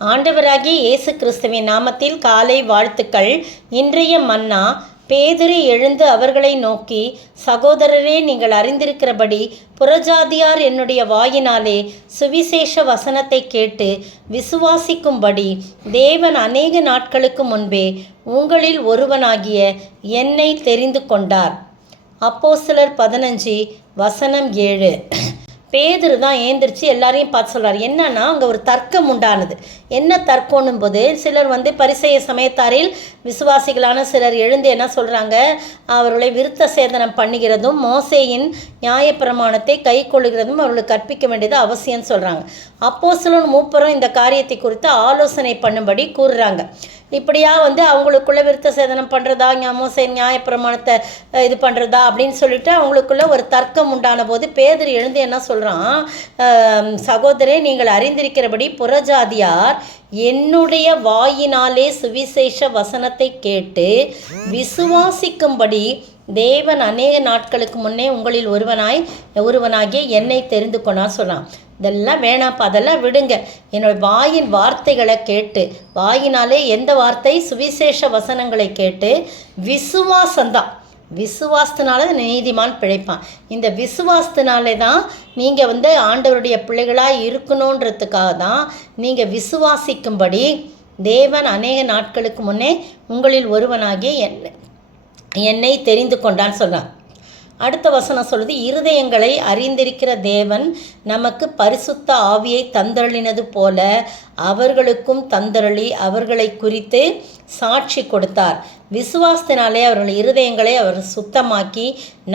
ஆண்டவராகிய இயேசு கிறிஸ்துவின் நாமத்தில் காலை வாழ்த்துக்கள். இன்றைய மன்னா, பேதுரு எழுந்து அவர்களை நோக்கி, சகோதரரே, நீங்கள் அறிந்திருக்கிறபடி புறஜாதியார் என்னுடைய வாயினாலே சுவிசேஷ வசனத்தை கேட்டு விசுவாசிக்கும்படி தேவன் அநேக நாட்களுக்கு முன்பே உங்களில் ஒருவனாகிய என்னை தெரிந்து கொண்டார். அப்போஸ்தலர் 15:7. பேதுரு தான் ஏந்திரிச்சு எல்லாரையும் பார்த்து சொல்கிறார். என்னன்னா, அங்கே ஒரு தர்க்கம் உண்டானது. என்ன தர்க்கம்னும் போது, சிலர் பரிசேய சமயத்தாரில் விசுவாசிகளான சிலர் எழுந்து என்ன சொல்கிறாங்க, அவர்களை விருத்த சேதனம் பண்ணுகிறதும் மோசேயின் நியாயப்பிரமாணத்தை கை கொள்ளுகிறதும் அவர்களுக்கு கற்பிக்க வேண்டியது அவசியம்னு சொல்கிறாங்க. அப்போஸ்தலரும் மூப்பரும் இந்த காரியத்தை குறித்து ஆலோசனை பண்ணும்படி கூறுறாங்க. இப்படியா அவங்களுக்குள்ள விருத்த சேதனம் பண்ணுறதா, மோசே நியாயப்பிரமாணத்தை இது பண்ணுறதா அப்படின்னு சொல்லிட்டு அவங்களுக்குள்ள ஒரு தர்க்கம் உண்டான போது பேதுரு எழுந்து என்ன சொல்கிறான், சகோதரே, நீங்கள் அறிந்திருக்கிறபடி புறஜாதியார் என்னுடைய வாயினாலே சுவிசேஷ வசனத்தை கேட்டு விசுவாசிக்கும்படி தேவன் அநேக நாட்களுக்கு முன்னே உங்களில் ஒருவனாகிய என்னை தெரிந்து கொண்டார் சொல்கிறான். இதெல்லாம் வேணாப்பா, அதெல்லாம் விடுங்க. என்னோட வாயின் வார்த்தைகளை கேட்டு, வாயினாலே எந்த வார்த்தை? சுவிசேஷ வசனங்களை கேட்டு விசுவாசந்தான். விசுவாசத்தினால நீதிமான் பிழைப்பான். இந்த விசுவாசத்தினாலே தான் நீங்கள் ஆண்டவருடைய பிள்ளைகளாக இருக்கணுன்றதுக்காக தான் நீங்கள் விசுவாசிக்கும்படி தேவன் அநேக நாட்களுக்கு முன்னே உங்களில் ஒருவனாகிய என்னை தெரிந்து கொண்டான்னு சொல்கிறான். அடுத்த வசனம் சொல்லுது, இருதயங்களை அறிந்திருக்கிற தேவன் நமக்கு பரிசுத்த ஆவியை தந்தருளினது போல அவர்களுக்கும் தந்தருளி அவர்களை குறித்து சாட்சி கொடுத்தார். விசுவாசத்தினாலே அவர்கள் இருதயங்களை அவர் சுத்தமாக்கி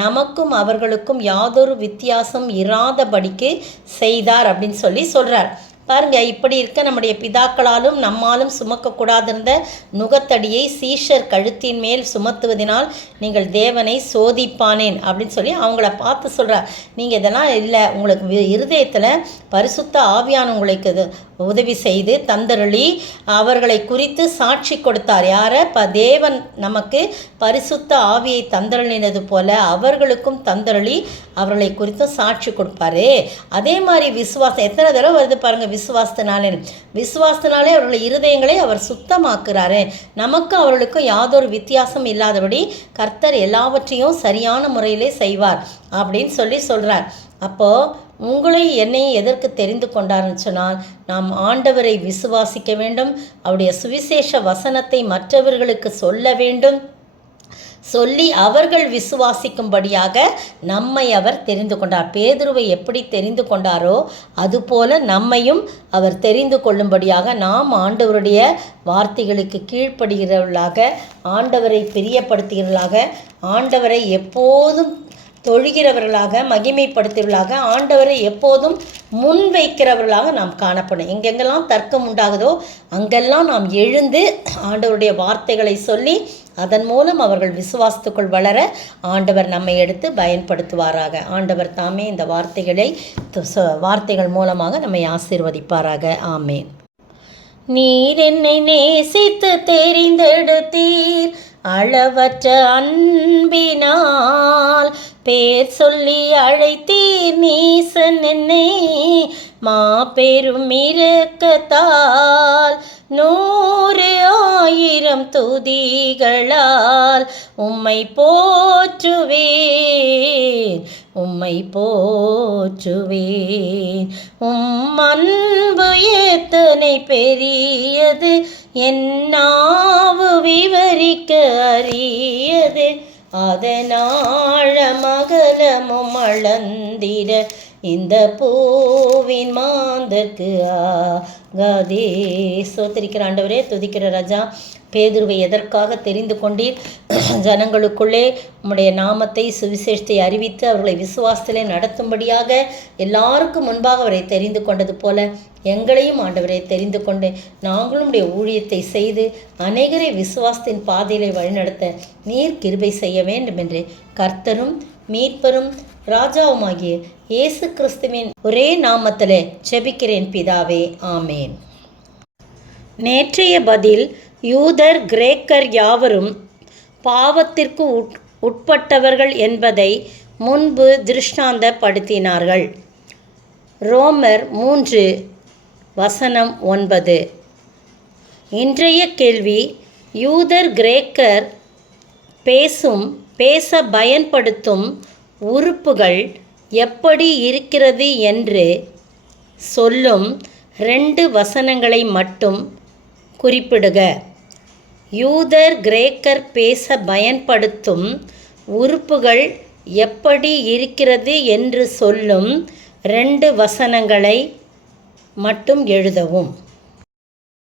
நமக்கும் அவர்களுக்கும் யாதொரு வித்தியாசம் இராதபடிக்கு செய்தார் அப்படின்னு சொல்கிறார். பாருங்க, இப்படி இருக்க நம்முடைய பிதாக்களாலும் நம்மாலும் சுமக்கக்கூடாதிருந்த நுகத்தடியை சீஷர் கழுத்தின் மேல் சுமத்துவதனால் நீங்கள் தேவனை சோதிப்பானேன் அப்படின்னு அவங்கள பார்த்து சொல்கிறார். நீங்கள் இதெல்லாம் இல்லை, உங்களுக்கு இருதயத்தில் பரிசுத்த ஆவியான உங்களுக்கு உதவி செய்து தந்தருளி அவர்களை குறித்து சாட்சி கொடுத்தார். யாரை? தேவன் நமக்கு பரிசுத்த ஆவியை தந்தருளினது போல அவர்களுக்கும் தந்தருளி அவர்களை குறித்து சாட்சி கொடுப்பாரு. அதே மாதிரி விசுவாசம் எத்தனை தடவை வருது பாருங்கள். விசுவாசத்தினாலே அவர்கள் இருதயங்களை அவர் சுத்தமாக்குறாரு. நமக்கும் அவர்களுக்கும் யாதொரு வித்தியாசம் இல்லாதபடி கர்த்தர் எல்லாவற்றையும் சரியான முறையிலே செய்வார் அப்படின்னு சொல்கிறார். அப்போது உங்களை என்னையும் எதற்கு தெரிந்து கொண்டார்னு சொன்னால், நாம் ஆண்டவரை விசுவாசிக்க வேண்டும், அவருடைய சுவிசேஷ வசனத்தை மற்றவர்களுக்கு சொல்ல வேண்டும், சொல்லி அவர்கள் விசுவாசிக்கும்படியாக நம்மை அவர் தெரிந்து கொண்டார். பேதுருவை எப்படி தெரிந்து கொண்டாரோ அதுபோல நம்மையும் அவர் தெரிந்து கொள்ளும்படியாக நாம் ஆண்டவருடைய வார்த்தைகளுக்கு கீழ்ப்படுகிறவர்களாக, ஆண்டவரை பிரியப்படுத்துகிறவர்களாக, ஆண்டவரை எப்போதும் தொழுகிறவர்களாக, மகிமைப்படுத்துகிறவர்களாக, ஆண்டவரை எப்போதும் முன்வைக்கிறவர்களாக நாம் காணப்படும். எங்கெங்கெல்லாம் தர்க்கம் உண்டாகுதோ அங்கெல்லாம் நாம் எழுந்து ஆண்டவருடைய வார்த்தைகளை சொல்லி அதன் மூலம் அவர்கள் விசுவாசத்துக்குள் வளர ஆண்டவர் நம்மை எடுத்து பயன்படுத்துவாராக. ஆண்டவர் தாமே இந்த வார்த்தைகள் மூலமாக நம்மை ஆசீர்வதிப்பாராக. ஆமேன். நீர் என்னை நேசித்து தெரிந்தெடுத்தீர், அளவற்ற அன்பினால் பேர் சொல்லி அழைத்தீர். நீசன் என்னை மாபெரும் இரக்கத்தால் 100,000 துதிகளால் உம்மை போற்றுவேன், உம்மை போற்றுவேன். அன்பு எத்தனை பெரியது, என் நாவு விவரிக்க அறியது. அதனாழ மகளமும் அளந்திட இந்த பூவின் மாந்தற்கு ஆகாதே. சோத்திரிக்கிற ஆண்டவரே, துதிக்கிற ராஜா, பேதுருவை எதற்காக தெரிந்து கொண்டீர்? ஜனங்களுக்குள்ளே உம்முடைய நாமத்தை, சுவிசேஷத்தை அறிவித்து அவர்களை விசுவாசத்திலே நடத்தும்படியாக எல்லாருக்கும் முன்பாக அவரை தெரிந்து கொண்டது போல எங்களையும் ஆண்டவரை தெரிந்து கொண்டு நாங்களும் உடைய ஊழியத்தை செய்து அநேகரை விசுவாசத்தின் பாதையிலே வழிநடத்த நீர் கிருபை செய்ய வேண்டும் என்று கர்த்தரும் மீட்பரும் ராஜாவுமாகிய இயேசு கிறிஸ்துவின் ஒரே நாமத்திலே ஜெபிக்கிறேன் பிதாவே. ஆமேன். நேற்றைய பதில், யூதர் கிரேக்கர் யாவரும் பாவத்திற்கு உட்பட்டவர்கள் என்பதை முன்பு திருஷ்டாந்தப்படுத்தினார்கள். ரோமர் 3:9. இன்றைய கேள்வி, யூதர் கிரேக்கர் பேச பயன்படுத்தும் உறுப்புகள் எப்படி இருக்கிறது என்று சொல்லும் 2 வசனங்களை மட்டும் குறிப்பிடுக. யூதர் கிரேக்கர் பேச பயன்படுத்தும் உறுப்புகள் எப்படி இருக்கிறது என்று சொல்லும் 2 வசனங்களை மட்டும் எழுதவும்.